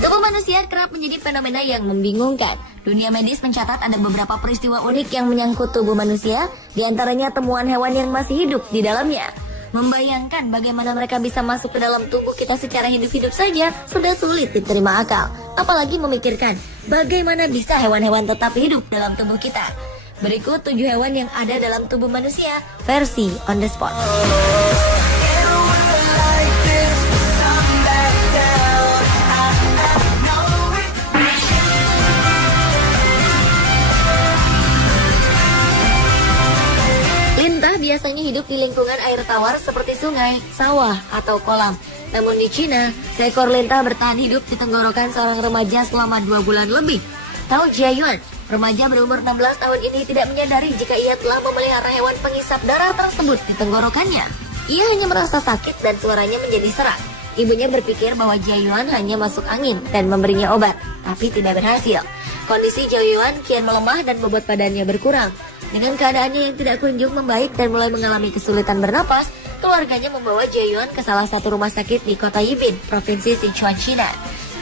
Tubuh manusia kerap menjadi fenomena yang membingungkan. Dunia medis mencatat ada beberapa peristiwa unik yang menyangkut tubuh manusia, di antaranya temuan hewan yang masih hidup di dalamnya. Membayangkan bagaimana mereka bisa masuk ke dalam tubuh kita secara hidup-hidup saja sudah sulit diterima akal. Apalagi memikirkan bagaimana bisa hewan-hewan tetap hidup dalam tubuh kita. Berikut 7 hewan yang ada dalam tubuh manusia versi on the spot. Lintah biasanya hidup di lingkungan air tawar seperti sungai, sawah, atau kolam. Namun di Cina, seekor lintah bertahan hidup di tenggorokan seorang remaja selama 2 bulan lebih. Tao Jiayuan, remaja berumur 16 tahun ini tidak menyadari jika ia telah memelihara hewan penghisap darah tersebut di tenggorokannya. Ia hanya merasa sakit dan suaranya menjadi serak. Ibunya berpikir bahwa Jiayuan hanya masuk angin dan memberinya obat, tapi tidak berhasil. Kondisi Jiayuan kian melemah dan bobot badannya berkurang. Dengan keadaannya yang tidak kunjung membaik dan mulai mengalami kesulitan bernapas, keluarganya membawa Jiayuan ke salah satu rumah sakit di kota Yibin, Provinsi Sichuan, China.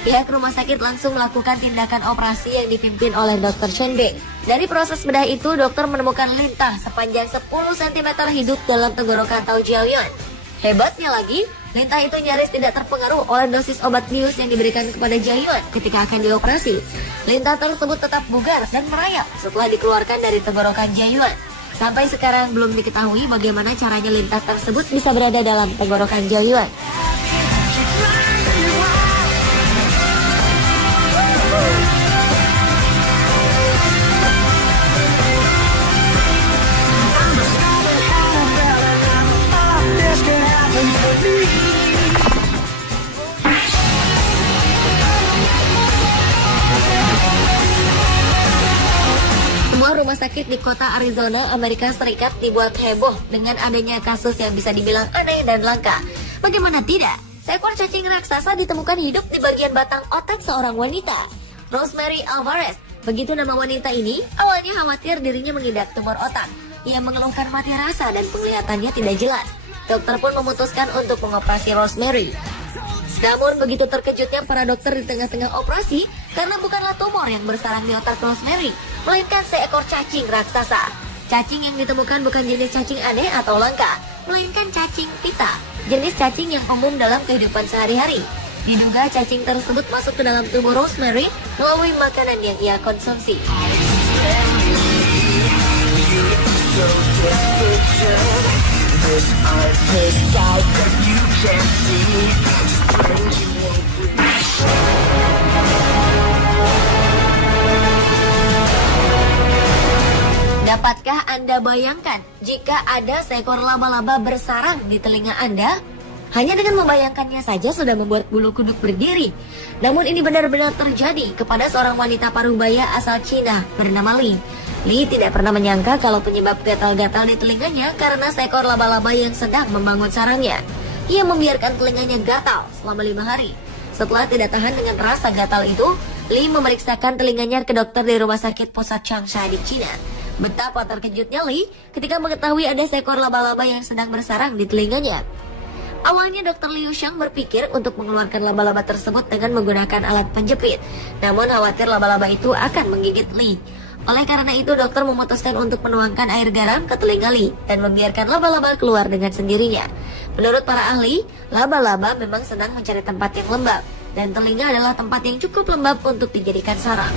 Pihak rumah sakit langsung melakukan tindakan operasi yang dipimpin oleh Dr. Chen Bing. Dari proses bedah itu, dokter menemukan lintah sepanjang 10 cm hidup dalam tenggorokan Tao Jiayuan. Hebatnya lagi, lintah itu nyaris tidak terpengaruh oleh dosis obat bius yang diberikan kepada Jiayuan ketika akan dioperasi. Lintah tersebut tetap bugar dan merayap setelah dikeluarkan dari tenggorokan Jiayuan. Sampai sekarang belum diketahui bagaimana caranya lintah tersebut bisa berada dalam tenggorokan Jiayuan. Sebuah rumah sakit di kota Arizona, Amerika Serikat dibuat heboh dengan adanya kasus yang bisa dibilang aneh dan langka. Bagaimana tidak? Seekor cacing raksasa ditemukan hidup di bagian batang otak seorang wanita. Rosemary Alvarez, begitu nama wanita ini, awalnya khawatir dirinya mengidap tumor otak. Ia mengeluhkan mati rasa dan penglihatannya tidak jelas. Dokter pun memutuskan untuk mengoperasi Rosemary. Namun begitu terkejutnya para dokter di tengah-tengah operasi karena bukanlah tumor yang bersarang di otak Rosemary, melainkan seekor cacing raksasa. Cacing yang ditemukan bukan jenis cacing aneh atau langka, melainkan cacing pita, jenis cacing yang umum dalam kehidupan sehari-hari. Diduga cacing tersebut masuk ke dalam tubuh Rosemary melalui makanan yang ia konsumsi. Dapatkah Anda bayangkan jika ada seekor laba-laba bersarang di telinga Anda? Hanya dengan membayangkannya saja sudah membuat bulu kuduk berdiri. Namun ini benar-benar terjadi kepada seorang wanita parubaya asal Cina bernama Li. Li tidak pernah menyangka kalau penyebab gatal-gatal di telinganya karena seekor laba-laba yang sedang membangun sarangnya. Ia membiarkan telinganya gatal selama 5 hari. Setelah tidak tahan dengan rasa gatal itu, Li memeriksakan telinganya ke dokter di rumah sakit pusat Changsha di Cina. Betapa terkejutnya Li ketika mengetahui ada seekor laba-laba yang sedang bersarang di telinganya. Awalnya Dr. Liu Shang berpikir untuk mengeluarkan laba-laba tersebut dengan menggunakan alat penjepit. Namun khawatir laba-laba itu akan menggigit Li. Oleh karena itu dokter memutuskan untuk menuangkan air garam ke telinga Li dan membiarkan laba-laba keluar dengan sendirinya. Menurut para ahli, laba-laba memang senang mencari tempat yang lembab, dan telinga adalah tempat yang cukup lembab untuk dijadikan sarang.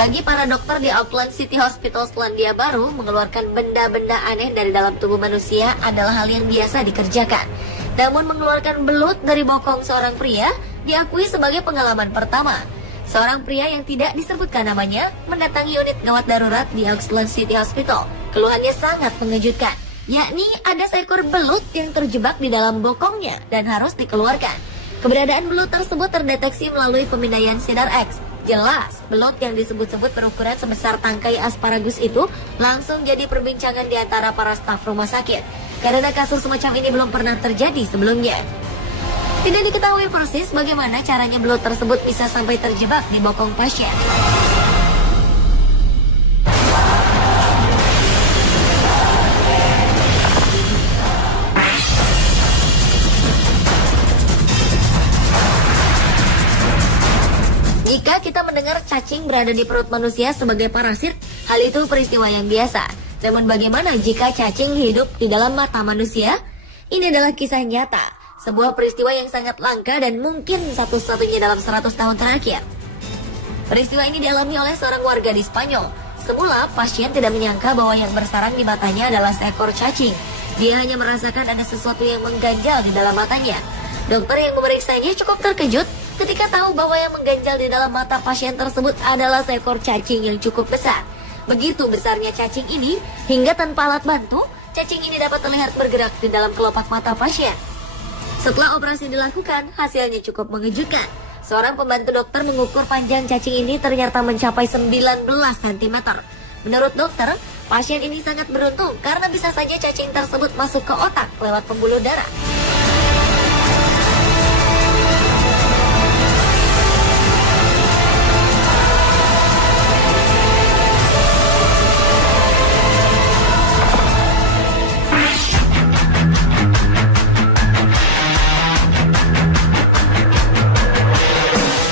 Bagi para dokter di Auckland City Hospital Selandia Baru, mengeluarkan benda-benda aneh dari dalam tubuh manusia adalah hal yang biasa dikerjakan. Namun mengeluarkan belut dari bokong seorang pria diakui sebagai pengalaman pertama. Seorang pria yang tidak disebutkan namanya mendatangi unit gawat darurat di Auckland City Hospital. Keluhannya sangat mengejutkan, yakni ada seekor belut yang terjebak di dalam bokongnya dan harus dikeluarkan. Keberadaan belut tersebut terdeteksi melalui pemindaian sinar X. Jelas, belut yang disebut-sebut berukuran sebesar tangkai asparagus itu langsung jadi perbincangan di antara para staf rumah sakit, karena kasus semacam ini belum pernah terjadi sebelumnya. Tidak diketahui persis bagaimana caranya belut tersebut bisa sampai terjebak di bokong pasien. Jika kita mendengar cacing berada di perut manusia sebagai parasit, hal itu peristiwa yang biasa. Namun bagaimana jika cacing hidup di dalam mata manusia? Ini adalah kisah nyata. Sebuah peristiwa yang sangat langka dan mungkin satu-satunya dalam 100 tahun terakhir. Peristiwa ini dialami oleh seorang warga di Spanyol. Semula, pasien tidak menyangka bahwa yang bersarang di matanya adalah seekor cacing. Dia hanya merasakan ada sesuatu yang mengganjal di dalam matanya. Dokter yang memeriksanya cukup terkejut ketika tahu bahwa yang mengganjal di dalam mata pasien tersebut adalah seekor cacing yang cukup besar. Begitu besarnya cacing ini, hingga tanpa alat bantu, cacing ini dapat terlihat bergerak di dalam kelopak mata pasien. Setelah operasi dilakukan, hasilnya cukup mengejutkan. Seorang pembantu dokter mengukur panjang cacing ini ternyata mencapai 19 cm. Menurut dokter, pasien ini sangat beruntung karena bisa saja cacing tersebut masuk ke otak lewat pembuluh darah.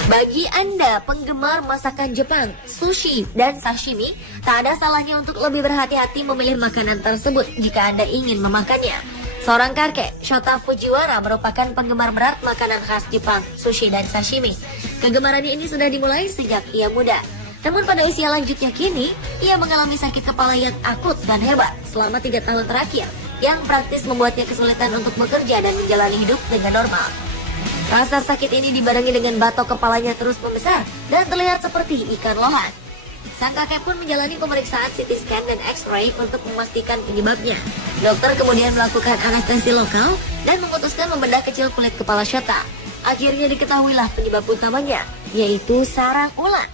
Bagi Anda penggemar masakan Jepang, sushi dan sashimi, tak ada salahnya untuk lebih berhati-hati memilih makanan tersebut jika Anda ingin memakannya. Seorang kakek, Shota Fujiwara, merupakan penggemar berat makanan khas Jepang, sushi dan sashimi. Kegemarannya ini sudah dimulai sejak ia muda. Namun pada usia lanjutnya kini, ia mengalami sakit kepala yang akut dan hebat selama 3 tahun terakhir, yang praktis membuatnya kesulitan untuk bekerja dan menjalani hidup dengan normal. Rasa sakit ini dibarengi dengan batok kepalanya terus membesar dan terlihat seperti ikan lohan. Sang kakek pun menjalani pemeriksaan CT scan dan X-ray untuk memastikan penyebabnya. Dokter kemudian melakukan anestesi lokal dan memutuskan membedah kecil kulit kepala Shota. Akhirnya diketahuilah penyebab utamanya, yaitu sarang ulat.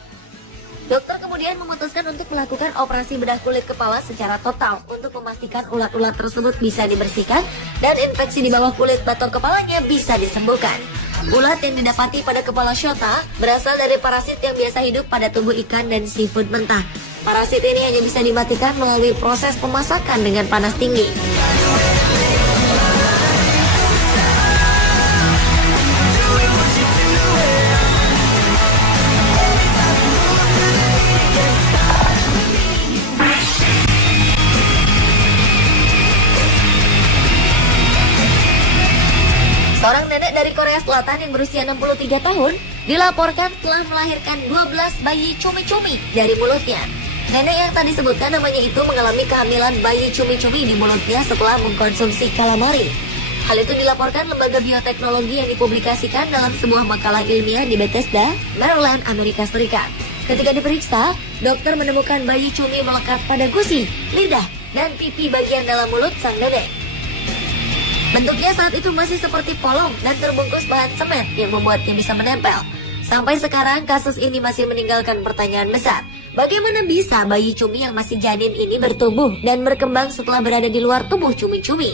Dokter kemudian memutuskan untuk melakukan operasi bedah kulit kepala secara total untuk memastikan ulat-ulat tersebut bisa dibersihkan dan infeksi di bawah kulit batok kepalanya bisa disembuhkan. Ulat yang didapati pada kepala Shota berasal dari parasit yang biasa hidup pada tubuh ikan dan seafood mentah. Parasit ini hanya bisa dimatikan melalui proses pemasakan dengan panas tinggi. Seorang nenek dari Korea Selatan yang berusia 63 tahun dilaporkan telah melahirkan 12 bayi cumi-cumi dari mulutnya. Nenek yang tadi disebutkan namanya itu mengalami kehamilan bayi cumi-cumi di mulutnya setelah mengkonsumsi calamari. Hal itu dilaporkan lembaga bioteknologi yang dipublikasikan dalam sebuah makalah ilmiah di Bethesda, Maryland, Amerika Serikat. Ketika diperiksa, dokter menemukan bayi cumi melekat pada gusi, lidah, dan pipi bagian dalam mulut sang nenek. Bentuknya saat itu masih seperti polong dan terbungkus bahan semen yang membuatnya bisa menempel. Sampai sekarang kasus ini masih meninggalkan pertanyaan besar. Bagaimana bisa bayi cumi yang masih janin ini bertumbuh dan berkembang setelah berada di luar tubuh cumi-cumi?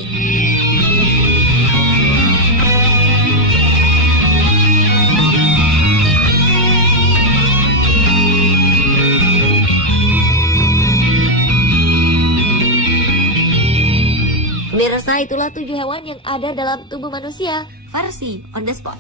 Pemirsa, itulah 7 hewan yang ada dalam tubuh manusia versi on the spot.